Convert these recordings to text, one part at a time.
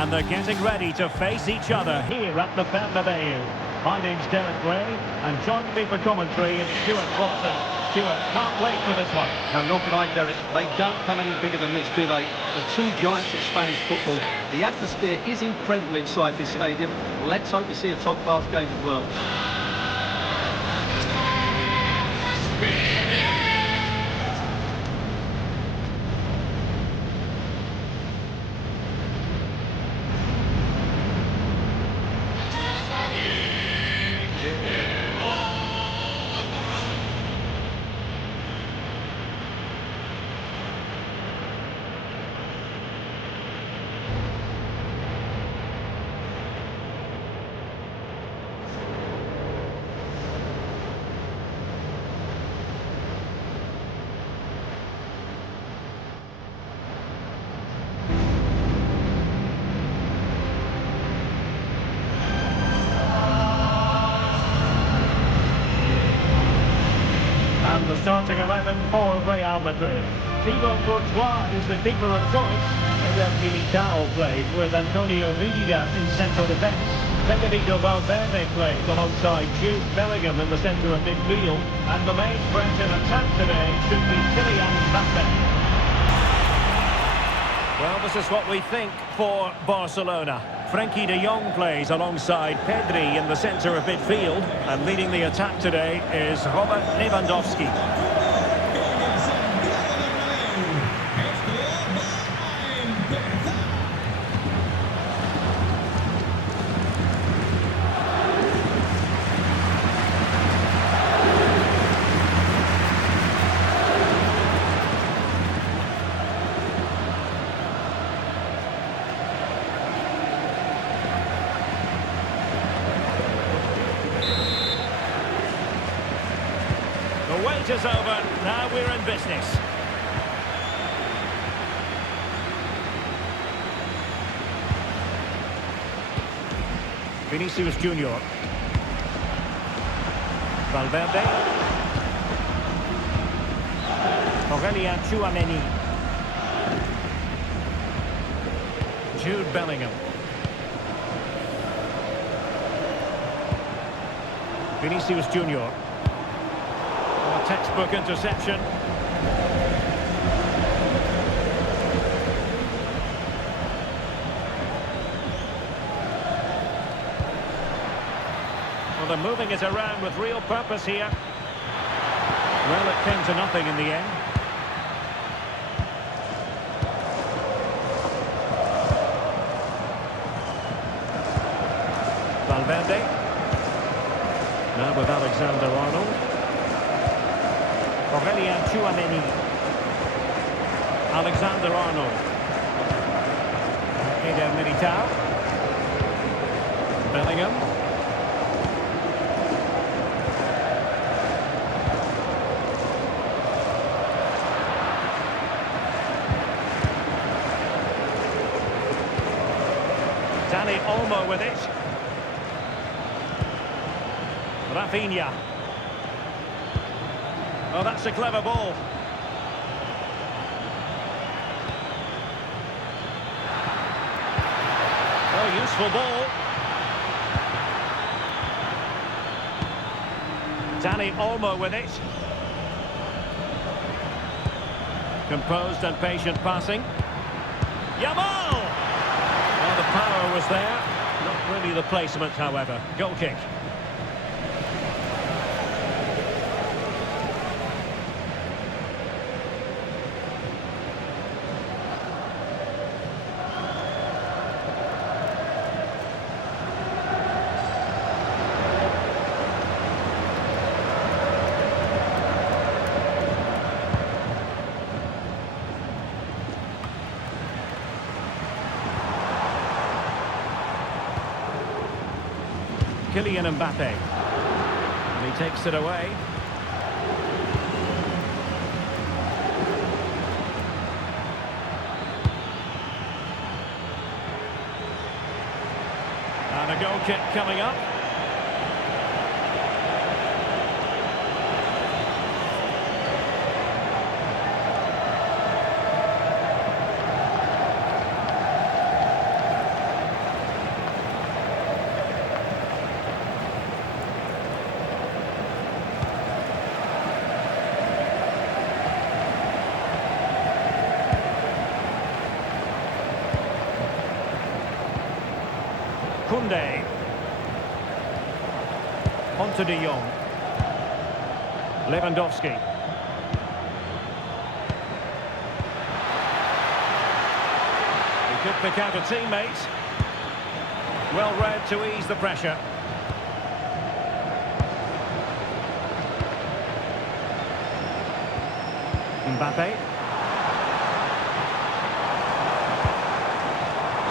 And they're getting ready to face each other here at the Bernabeu. My name's Derek Gray, and join me for commentary is Stuart Watson. Stuart, can't wait for this one. No, not tonight, Derek. They don't come any bigger than this, do they? The two giants of Spanish football. The atmosphere is incredible inside this stadium. Let's hope we see a top-class game as well. And the starting 11 for Real Madrid. Thibaut Courtois is the keeper of choice. Eder Militao plays with Antonio Rudiger in central defence. Federico Valverde plays alongside Jude Bellingham in the centre of midfield. And the main threat in attack today should be Kylian Mbappe. Well, this is what we think for Barcelona. Frenkie de Jong plays alongside Pedri in the centre of midfield. And leading the attack today is Robert Lewandowski. The wait is over, now we're in business. Vinicius Junior. Valverde. Aurelien Tchouameni. Jude Bellingham. Vinicius Junior. A textbook interception. Well, they're moving it around with real purpose here. Well, it came to nothing in the end. Valverde. Now with Alexander-Arnold. Aurelien Tchouameni. Alexander-Arnold. Eder Militao. Bellingham. Dani Olmo with it. Rafinha. Oh, that's a clever ball. Oh, useful ball. Dani Olmo with it. Composed and patient passing. Yamal! Well, the power was there. Not really the placement, however. Goal kick. Kylian Mbappe. And he takes it away. And a goal kick coming up. Koundé. On to De Jong. Lewandowski. He could pick out a teammate. Well read to ease the pressure. Mbappe.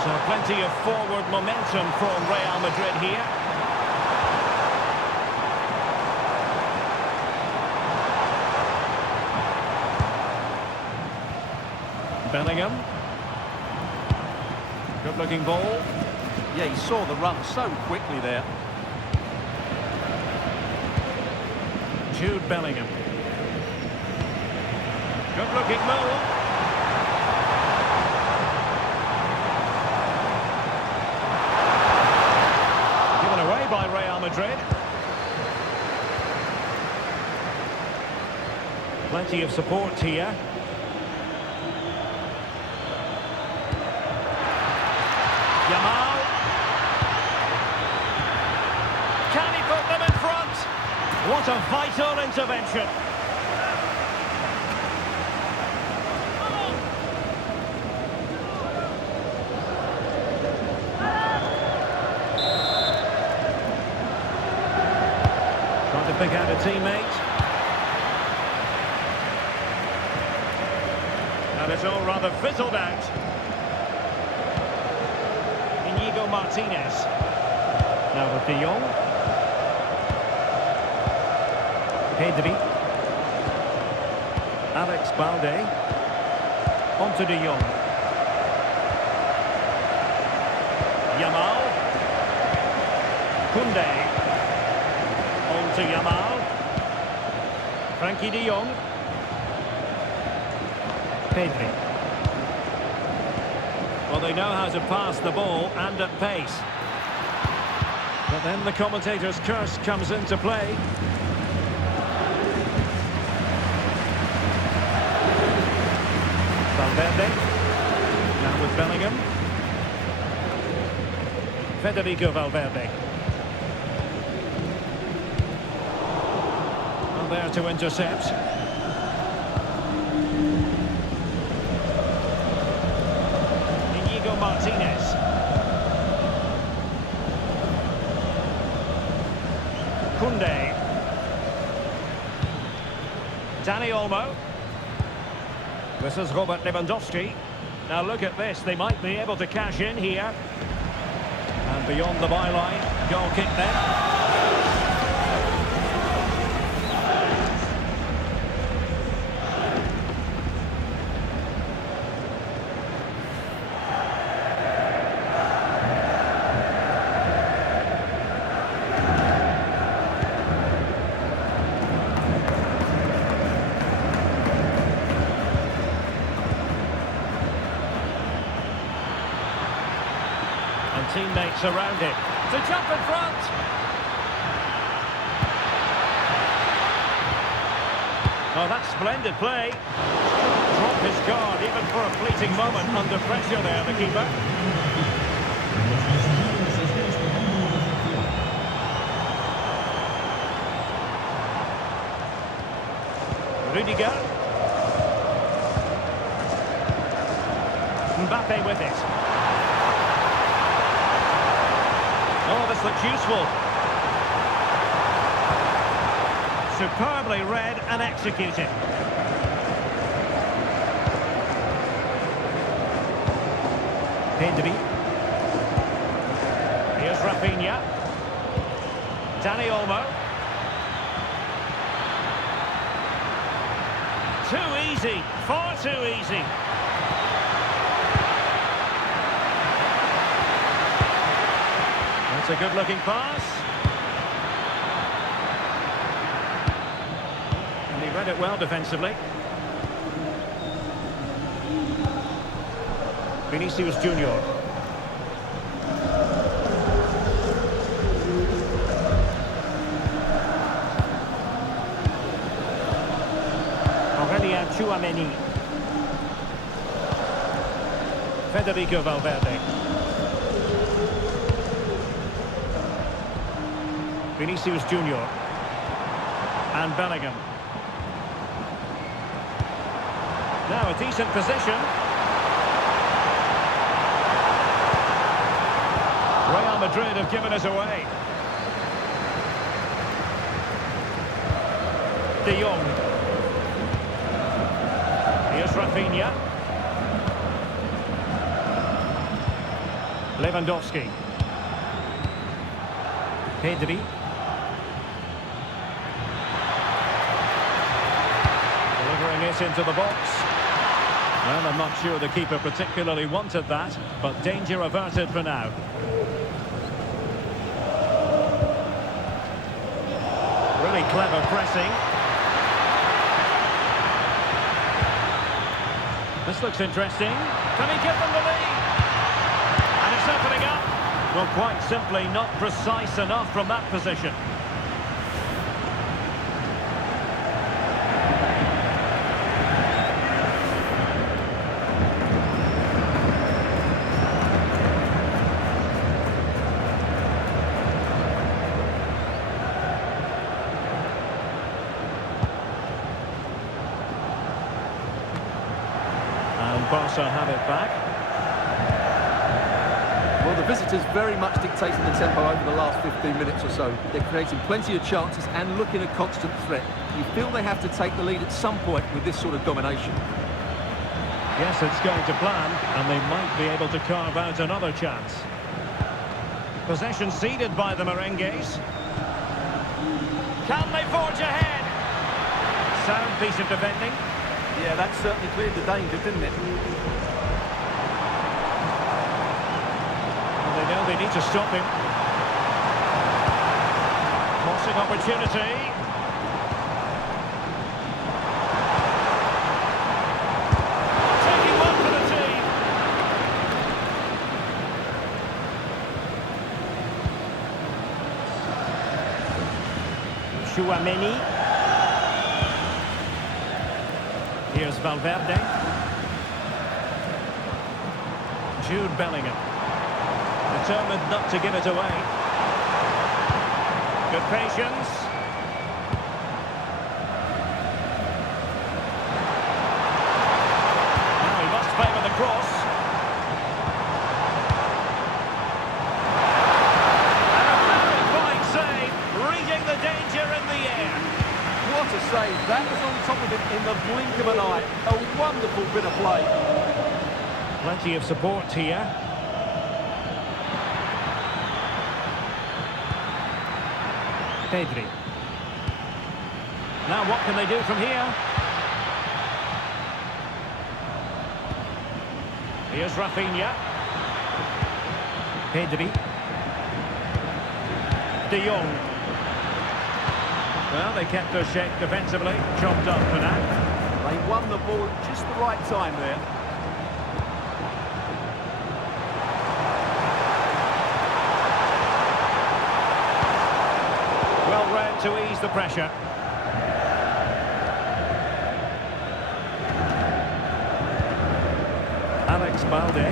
So plenty of forward momentum from Real Madrid here. Bellingham. Good looking ball. Yeah, he saw the run so quickly there. Jude Bellingham. Good looking move. Given away by Real Madrid. Plenty of support here. Yamal. Can he put them in front? What a vital intervention. Trying to pick out a teammate. And it's all rather fizzled out. Martinez. Now with De Jong. Pedri. Alex Balde. On to De Jong. Yamal. Koundé. On to Yamal. Frankie De Jong. Pedri. Well, they know how to pass the ball and at pace. But then the commentator's curse comes into play. Valverde. Now with Bellingham. Federico Valverde. Well, there to intercept. Martinez. Koundé. Dani Olmo. This is Robert Lewandowski. Now look at this, they might be able to cash in here. And beyond the byline, goal kick then. Teammates around him to jump in front. Oh, that's splendid play. Dropped his guard even for a fleeting moment under pressure there, the keeper. Rudiger. Mbappe with it. Oh, this looks useful. Superbly read and executed. Pedri. Here's Rafinha. Dani Olmo. Too easy, far too easy. That's a good-looking pass. And he read it well defensively. Vinicius Junior. Aurelien Tchouameni. Federico Valverde. Vinicius Junior. And Bellingham. Now a decent position. Real Madrid have given us away. De Jong. Here's Rafinha. Lewandowski. Pedri. Delivering it into the box. Well, I'm not sure the keeper particularly wanted that, but danger averted for now. Really clever pressing. This looks interesting. Can he give them the lead? And it's opening up. Well, quite simply not precise enough from that position. And Barca have it back. Well, the visitors very much dictating the tempo over the last 15 minutes or so. They're creating plenty of chances and looking a constant threat. You feel they have to take the lead at some point with this sort of domination. Yes, it's going to plan, and they might be able to carve out another chance. Possession ceded by the Merengues. Can they forge ahead? Sound piece of defending. Yeah, that certainly cleared the danger, didn't it? They know they need to stop him. Crossing opportunity. Taking one for the team. Tchouaméni. Here's Valverde. Jude Bellingham. Determined not to give it away. Good patience. Now he must favour the cross. And a very fine save, reading the danger in the air. What a save. That was on top of it in the blink of an eye. A wonderful bit of play. Plenty of support here. Pedri. Now what can they do from here? Here's Rafinha. Pedri. De Jong. Well, they kept their shape defensively. Chopped up for now. They won the ball at just the right time there. Well read to ease the pressure. Alex Balde.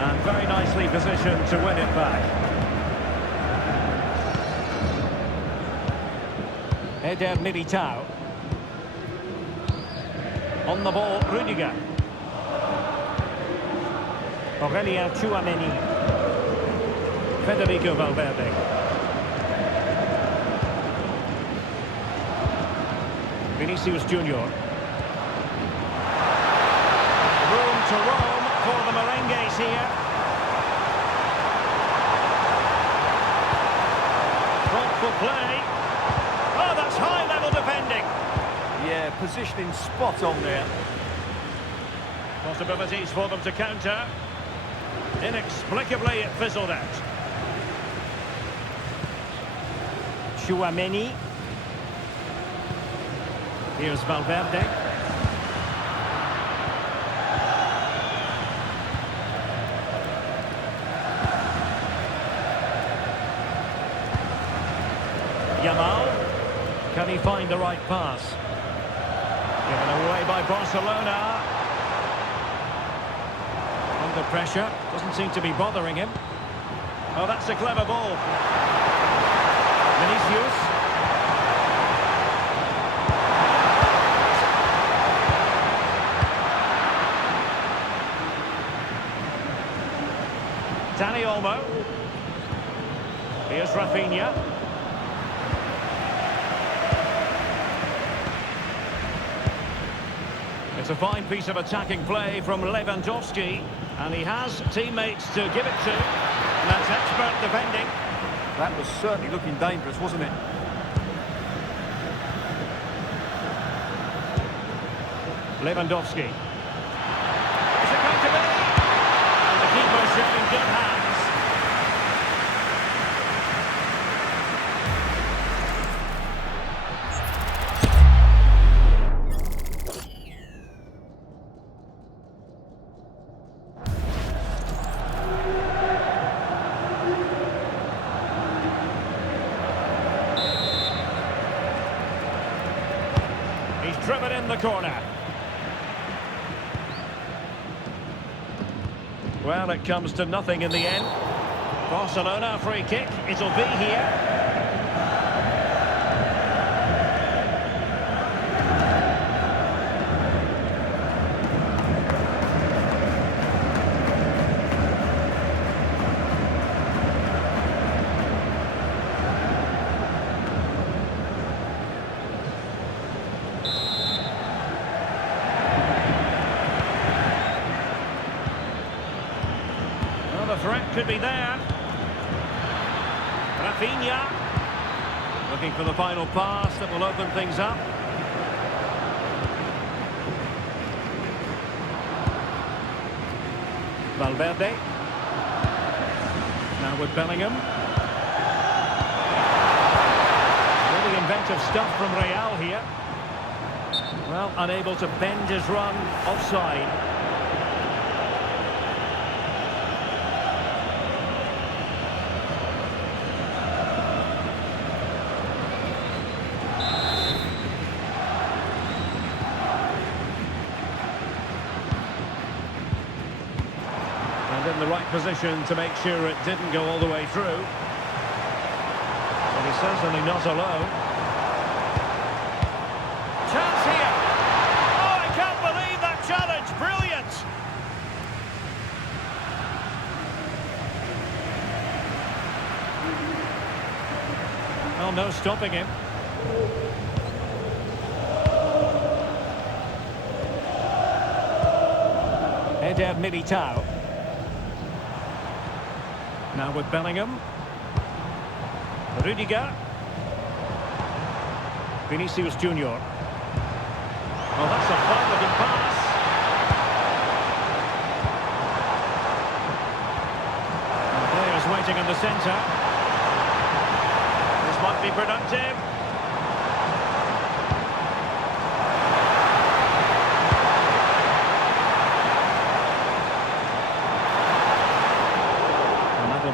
And very nicely positioned to win it back. Eder Militao. On the ball, Rudiger. Aurelien Tchouaméni. Federico Valverde. Vinicius Junior. Room to roam for the Merengues here. Thoughtful play. Oh, that's high-level defending. Yeah, positioning spot on there. Possibilities for them to counter. Inexplicably, it fizzled out. Tchouaméni. Here's Valverde. Yamal. Can he find the right pass? Given away by Barcelona. Under pressure. Doesn't seem to be bothering him. Oh, that's a clever ball. Vinicius. Dani Olmo. Here's Rafinha. It's a fine piece of attacking play from Lewandowski, and he has teammates to give it to. And that's expert defending. That was certainly looking dangerous, wasn't it? Lewandowski. Is it going to be? And the keeper showing good hands. He's driven in the corner. Well, it comes to nothing in the end. Barcelona free kick. It'll be here. The threat could be there. Rafinha looking for the final pass that will open things up. Valverde. Now with Bellingham. Really inventive stuff from Real here. Well, unable to bend his run. Offside. In the right position to make sure it didn't go all the way through. But he's certainly not alone. Chance here. Oh, I can't believe that challenge. Brilliant. Oh, no stopping him. Eder Militao. Now with Bellingham. Rudiger. Vinicius Junior. Oh, that's a fine-looking pass. And the players waiting in the centre. This might be productive.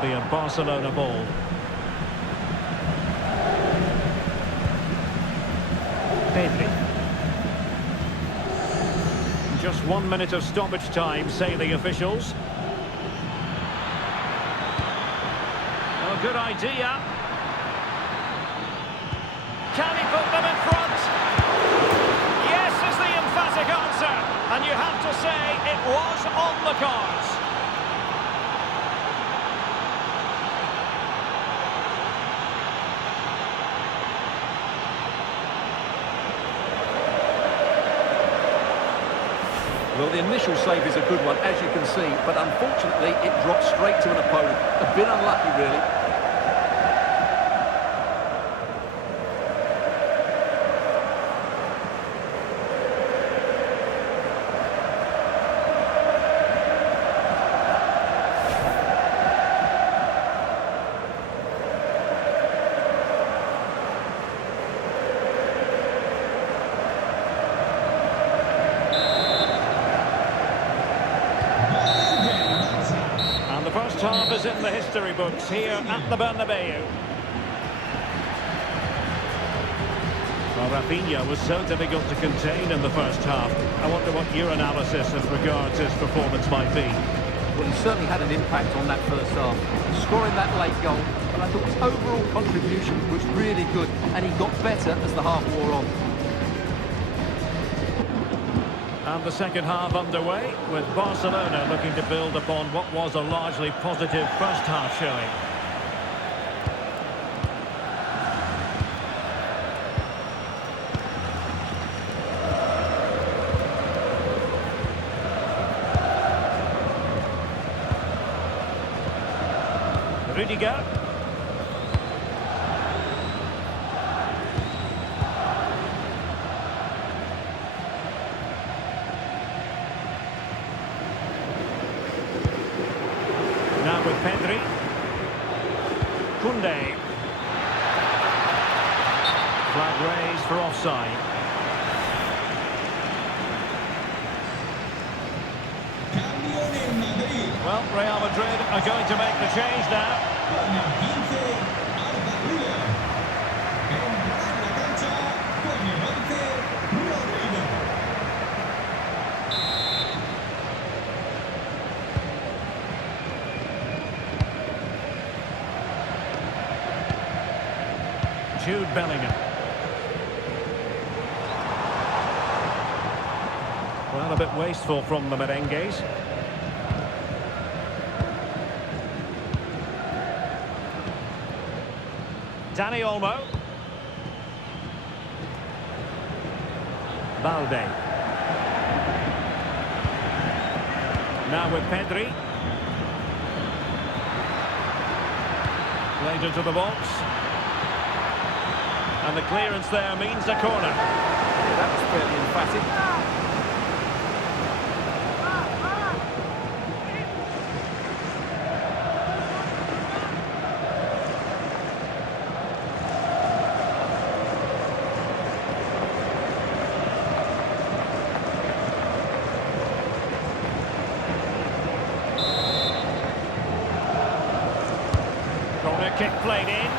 Be a Barcelona ball. Pedri. Just 1 minute of stoppage time, say the officials. Oh, good idea. Can he put them in front? Yes is the emphatic answer. And you have to say it was on the cards. Well, the initial save is a good one, as you can see, but unfortunately it dropped straight to an opponent. A bit unlucky, really. The first half is in the history books here at the Bernabeu. Well, Rafinha was so difficult to contain in the first half. I wonder what your analysis as regards his performance might be. Well, he certainly had an impact on that first half, scoring that late goal, but I thought his overall contribution was really good, and he got better as the half wore on. And the second half underway, with Barcelona looking to build upon what was a largely positive first half showing. Rudiger. Now with Pedri. Koundé. Flag raised for offside. Well, Real Madrid are going to make the change now. Jude Bellingham. Well, a bit wasteful from the merengues. Dani Olmo. Balde. Now with Pedri. Played into the box. And the clearance there means a corner. Yeah, that was fairly emphatic. Corner kick played in.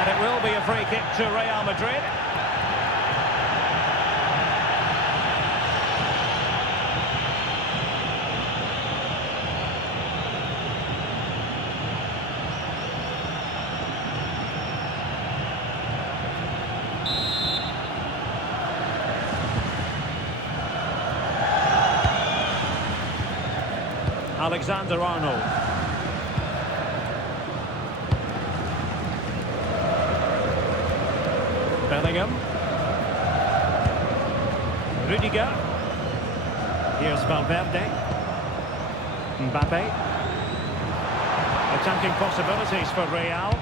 And it will be a free kick to Real Madrid. Alexander-Arnold. Bellingham. Rudiger. Here's Valverde. Mbappe. Attacking possibilities for Real.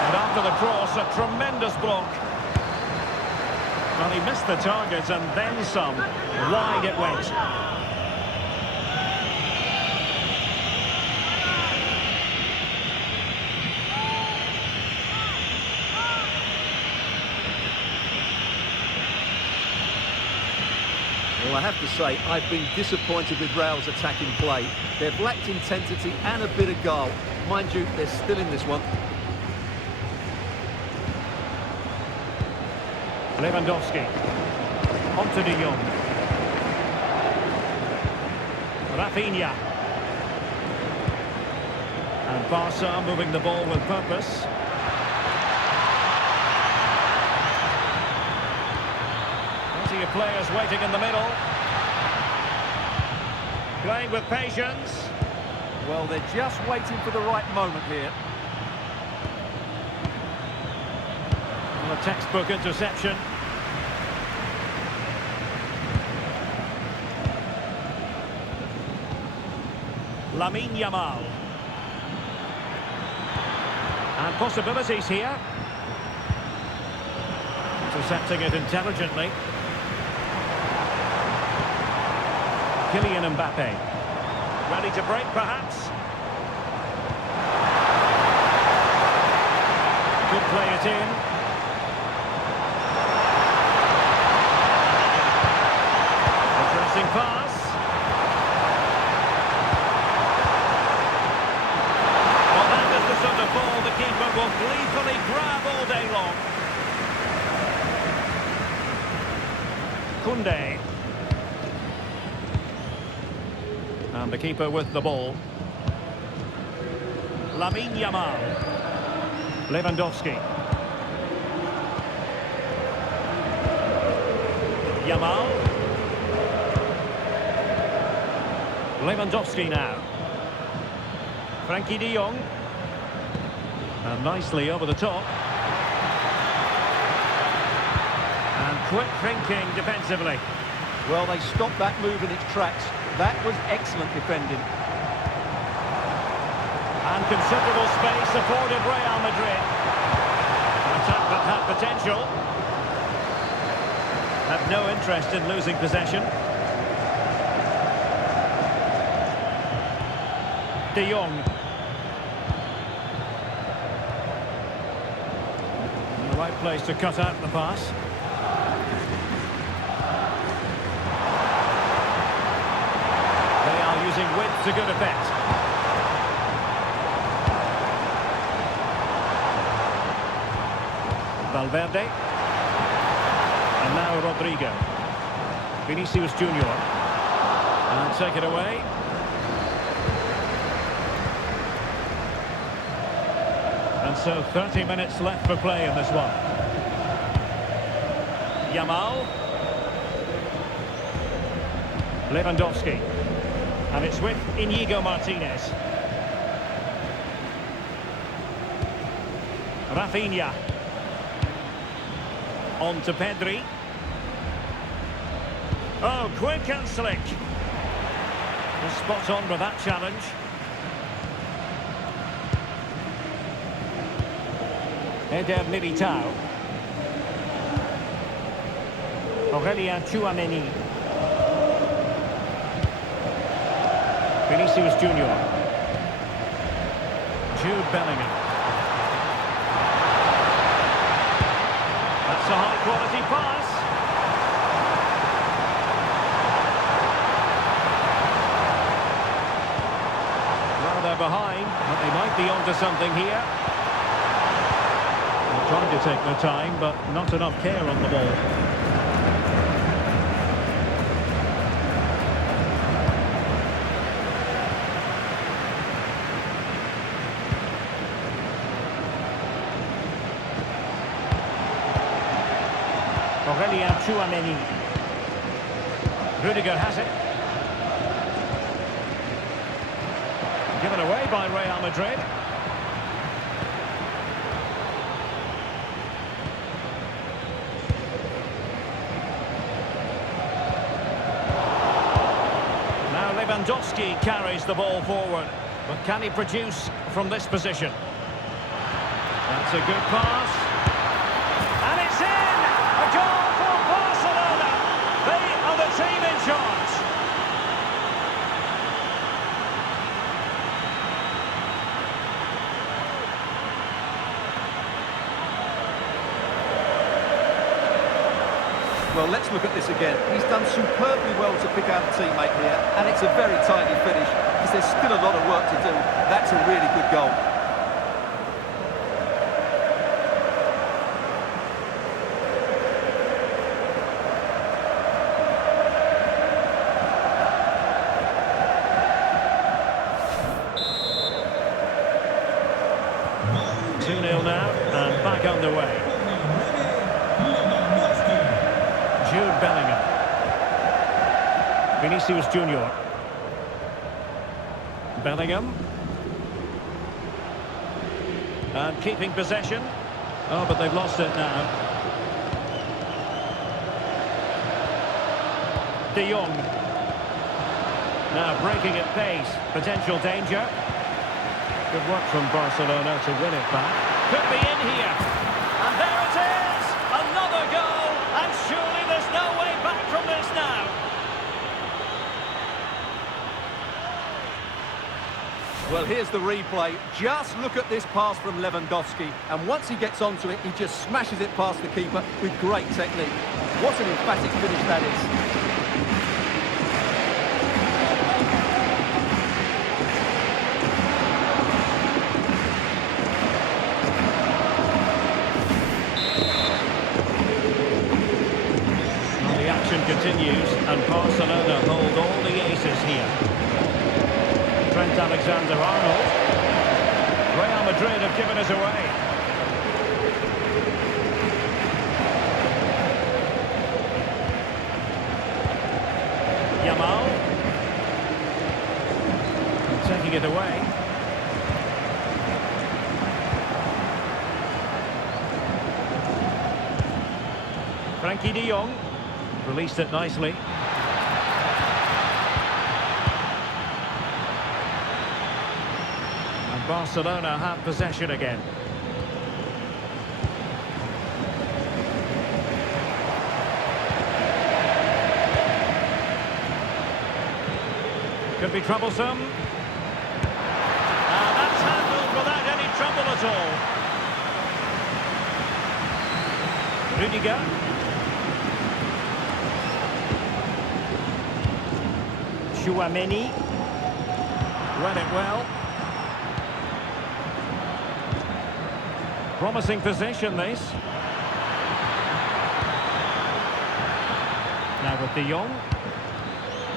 And after the cross, a tremendous block. Well, he missed the target and then some. Wide it went. Well, I have to say, I've been disappointed with Real's attacking play. They've lacked intensity and a bit of guile. Mind you, they're still in this one. Lewandowski. On to De Jong. Rafinha. And Barca moving the ball with purpose. Plenty of players waiting in the middle. Playing with patience. Well, they're just waiting for the right moment here. And a textbook interception. Lamine Yamal. And possibilities here. Intercepting it intelligently. Kylian Mbappe. Ready to break, perhaps. Could play it in. Interesting pass. Well, that is the sort of ball the keeper will gleefully grab all day long. Koundé. And the keeper with the ball. Lamine Yamal. Lewandowski. Yamal. Lewandowski now. Frankie de Jong. And nicely over the top. And quick thinking defensively. Well, they stopped that move in its tracks. That was excellent defending. And considerable space afforded Real Madrid. An attack that had potential. Have no interest in losing possession. De Jong. In the right place to cut out the pass. They are using width to good effect. Valverde. And now Rodrigo. Vinicius Junior. And take it away. And so 30 minutes left for play in this one. Yamal. Lewandowski. And it's with Inigo Martinez. Rafinha. On to Pedri. Oh, quick and slick. Just spot on with that challenge. Eder Militao. Aurelien Tchouameni. Vinicius Junior. Jude Bellingham. That's a high-quality pass. Well, they're behind, but they might be onto something here. They're trying to take their time, but not enough care on the ball. Aurelien Tchouameni. Rudiger has it. Given away by Real Madrid. Now Lewandowski carries the ball forward. But can he produce from this position? That's a good pass. And it's in! A goal for Barcelona! They are the team in charge. Well, let's look at this again. He's done superbly well to pick out a teammate here, and it's a very tidy finish, because there's still a lot of work to do. That's a really good goal. Now, and back underway. Jude Bellingham. Vinicius Junior. Bellingham. And keeping possession. Oh, but they've lost it now. De Jong. Now breaking at pace. Potential danger. Good work from Barcelona to win it back. Could be in here. And there it is! Another goal! And surely there's no way back from this now. Well, here's the replay. Just look at this pass from Lewandowski. And once he gets onto it, he just smashes it past the keeper with great technique. What an emphatic finish that is. possession continues, and Barcelona hold all the aces here. Trent Alexander-Arnold. Real Madrid have given us away. Yamal. Taking it away. Frankie de Jong released it nicely. And Barcelona have possession again. Could be troublesome. That's handled without any trouble at all. Rudiger. Tchouaméni. Read it well. Promising possession, this. Now with de Jong.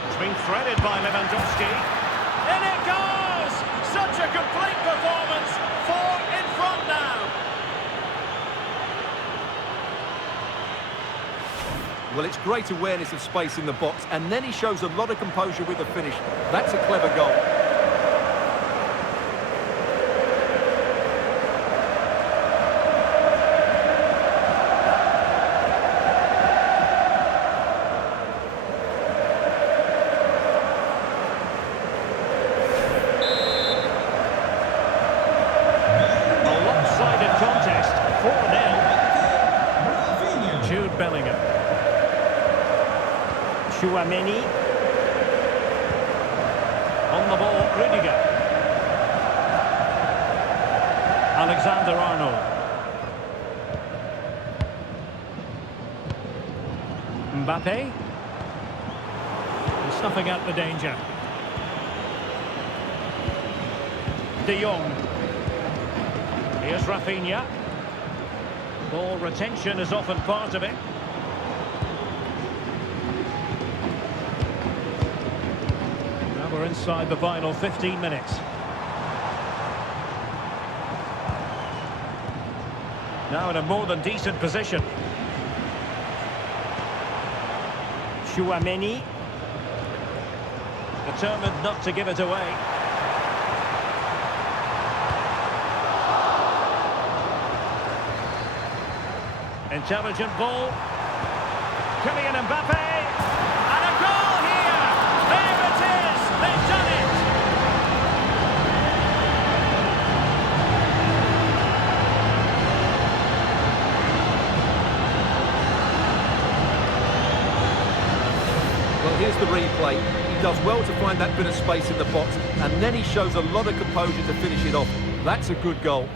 It's been threaded by Lewandowski. In it goes! Such a complete performance. 4 in front now. Well, it's great awareness of space in the box, and then he shows a lot of composure with the finish. That's a clever goal. A lopsided contest, 4-0. Jude Bellingham. Tchouaméni. On the ball, Rudiger. Alexander-Arnold. Mbappe. Snuffing out the danger. De Jong. Here's Rafinha. Ball retention is often part of it. Now we're inside the final 15 minutes. Now in a more than decent position. Tchouaméni. Determined not to give it away. Intelligent ball. Kylian Mbappe. And a goal here. There it is. They've done it. Well, here's the replay. He does well to find that bit of space in the box, and then he shows a lot of composure to finish it off. That's a good goal.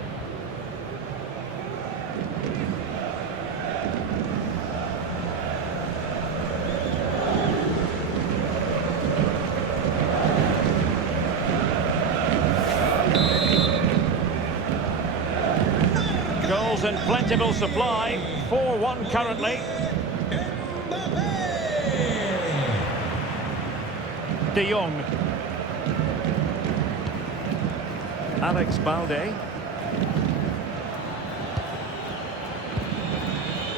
Goals in plentiful supply. 4-1 currently. De Jong. Alex Balde.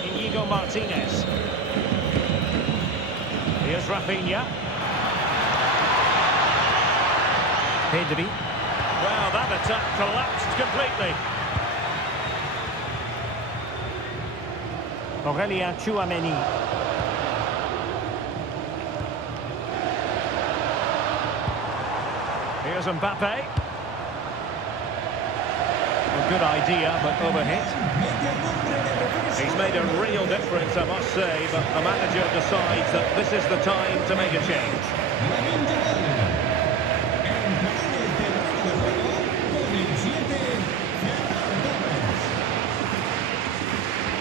Inigo Martinez. Here's Rafinha. Pedri. Well, that attack collapsed completely. Aurélien Tchouaméni. Here's Mbappe. A good idea, but overhit. He's made a real difference, I must say, but the manager decides that this is the time to make a change.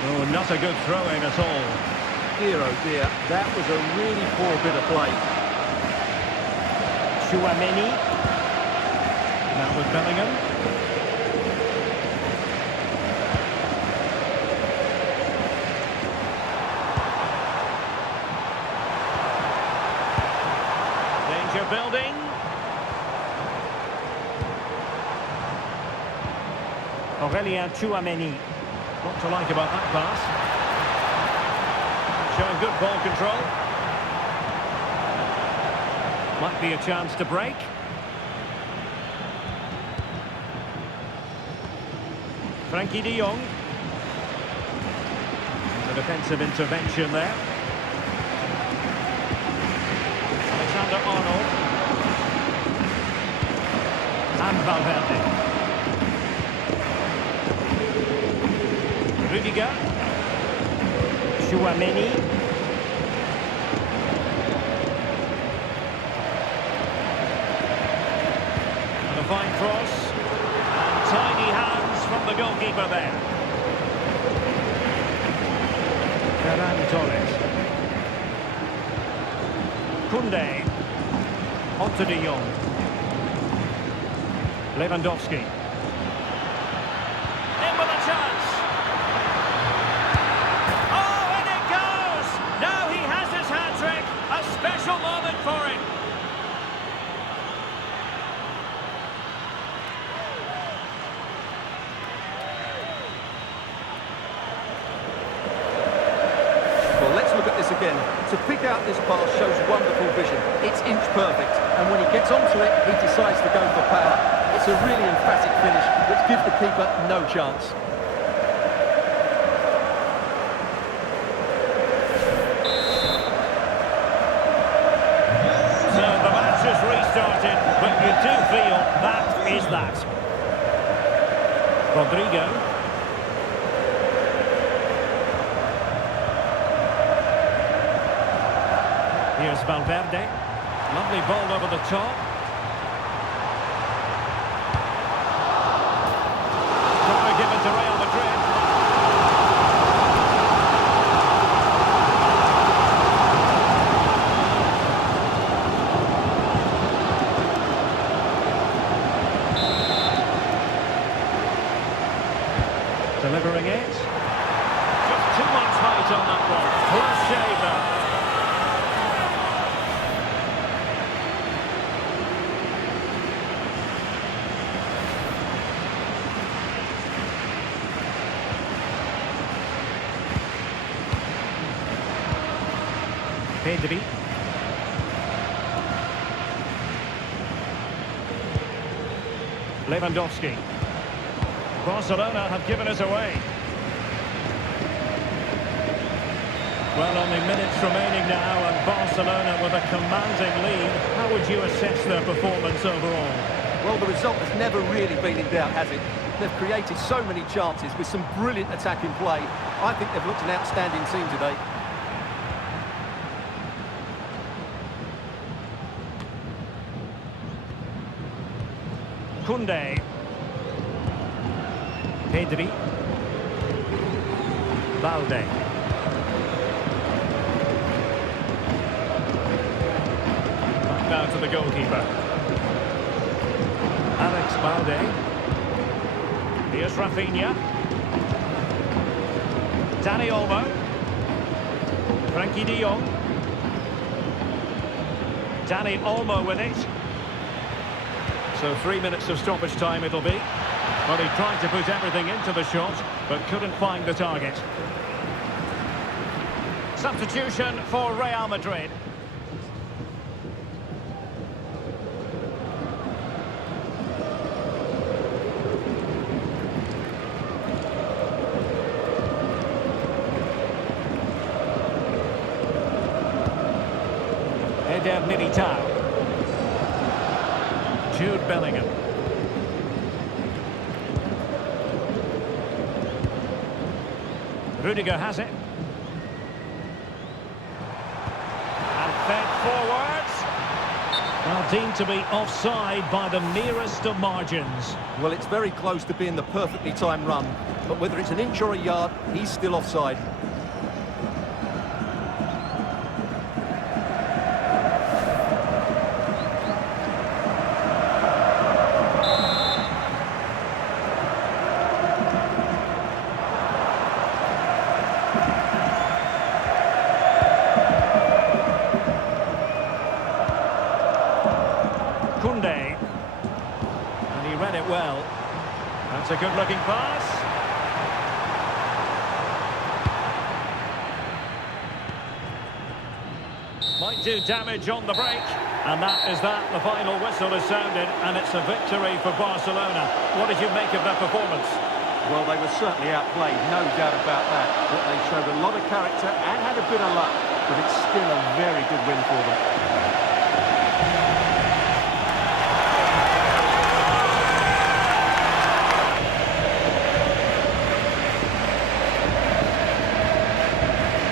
Oh, not a good throw-in at all. Dear, oh dear, that was a really poor bit of play. Tchouaméni. Now with Bellingham. They're building. Aurelien Tchouameni. What to like about that pass? Showing good ball control. Might be a chance to break. Frankie de Jong. A defensive intervention there. Alexander-Arnold. And Valverde. Rudiger. Tchouameni. And a fine cross. And tiny hands from the goalkeeper there. Ferran Torres. Koundé. Onto de Jong. Lewandowski. In with a chance. Oh, and it goes! Now he has his hat-trick. A special moment for him. Well, let's look at this again. To pick out this pass shows wonderful vision. It's inch perfect, and when he gets onto it, he decides to go for power. It's a really emphatic finish, which gives the keeper no chance. So the match has restarted, but you do feel that is that. Rodrigo. Here's Valverde. Lovely ball over the top. Corner given to Real Madrid. Delivering it. Just too much height on that one. Close shave there. Pedri. Lewandowski. Barcelona have given us away. Well, only minutes remaining now, and Barcelona with a commanding lead. How would you assess their performance overall? Well, the result has never really been in doubt, has it? They've created so many chances with some brilliant attacking play. I think they've looked an outstanding team today. Koundé. Pedri. Balde. Back now to the goalkeeper. Alex Balde. Here's Rafinha. Dani Olmo. Frankie de Jong. Dani Olmo with it. So 3 minutes of stoppage time it'll be. Well, he tried to put everything into the shot, but couldn't find the target. Substitution for Real Madrid. Eder Militao. Jude Bellingham. Rudiger has it. And fed forwards. Well, deemed to be offside by the merest of margins. Well, it's very close to being the perfectly timed run, but whether it's an inch or a yard, he's still offside. well. That's a good-looking pass. Might do damage on the break. And that is that. The final whistle is sounded, and it's a victory for Barcelona. What did you make of that performance? Well, they were certainly outplayed, no doubt about that. But they showed a lot of character and had a bit of luck. But it's still a very good win for them.